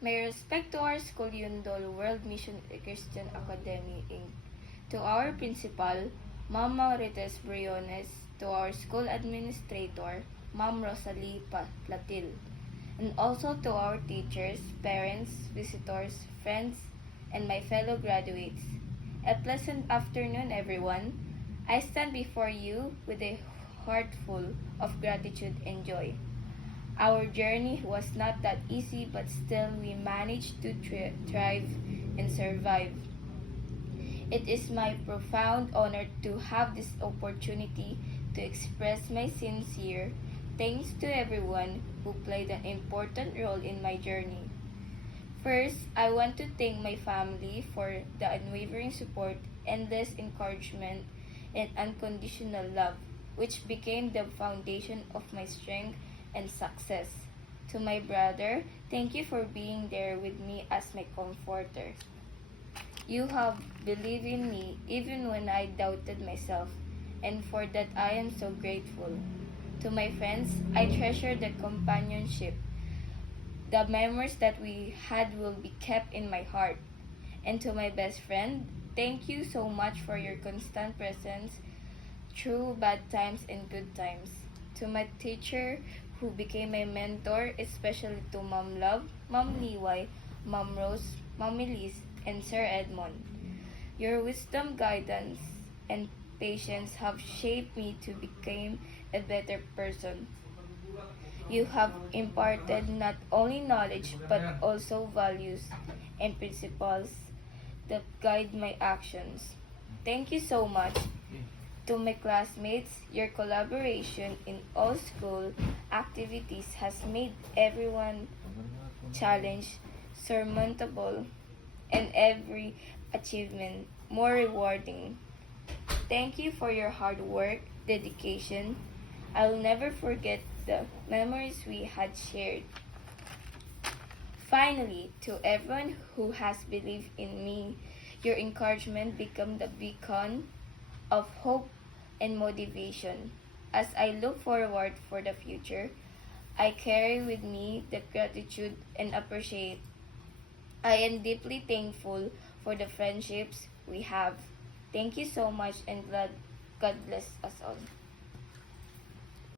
May respect to our school Yundol World Mission Christian Academy Inc. To our principal, Ma'am Maurites Briones, to our school administrator, Ma'am Rosalie Platil, and also to our teachers, parents, visitors, friends, and my fellow graduates. A pleasant afternoon, everyone. I stand before you with a heart full of gratitude and joy. Our journey was not that easy, but still we managed to thrive and survive. It is my profound honor to have this opportunity to express my sincere thanks to everyone who played an important role in my journey. First, I want to thank my family for the unwavering support, endless encouragement, and unconditional love, which became the foundation of my strength and success. To my brother, thank you for being there with me as my comforter. You have believed in me even when I doubted myself, and for that I am so grateful. To my friends, I treasure the companionship. The memories that we had will be kept in my heart. And to my best friend, thank you so much for your constant presence through bad times and good times. To my teacher who became my mentor, especially to Ma'am Love, Ma'am Liway, Ma'am Rose, Ma'am Elise, and Sir Edmond. Your wisdom, guidance, and patience have shaped me to become a better person. You have imparted not only knowledge but also values and principles that guide my actions. Thank you so much. To my classmates, your collaboration in all school activities has made everyone challenge surmountable and every achievement more rewarding. Thank you for your hard work, dedication. I will never forget the memories we had shared. Finally, to everyone who has believed in me, your encouragement became the beacon of hope and motivation. As I look forward for the future, I carry with me the gratitude and appreciate. I am deeply thankful for the friendships we have. Thank you so much and God bless us all.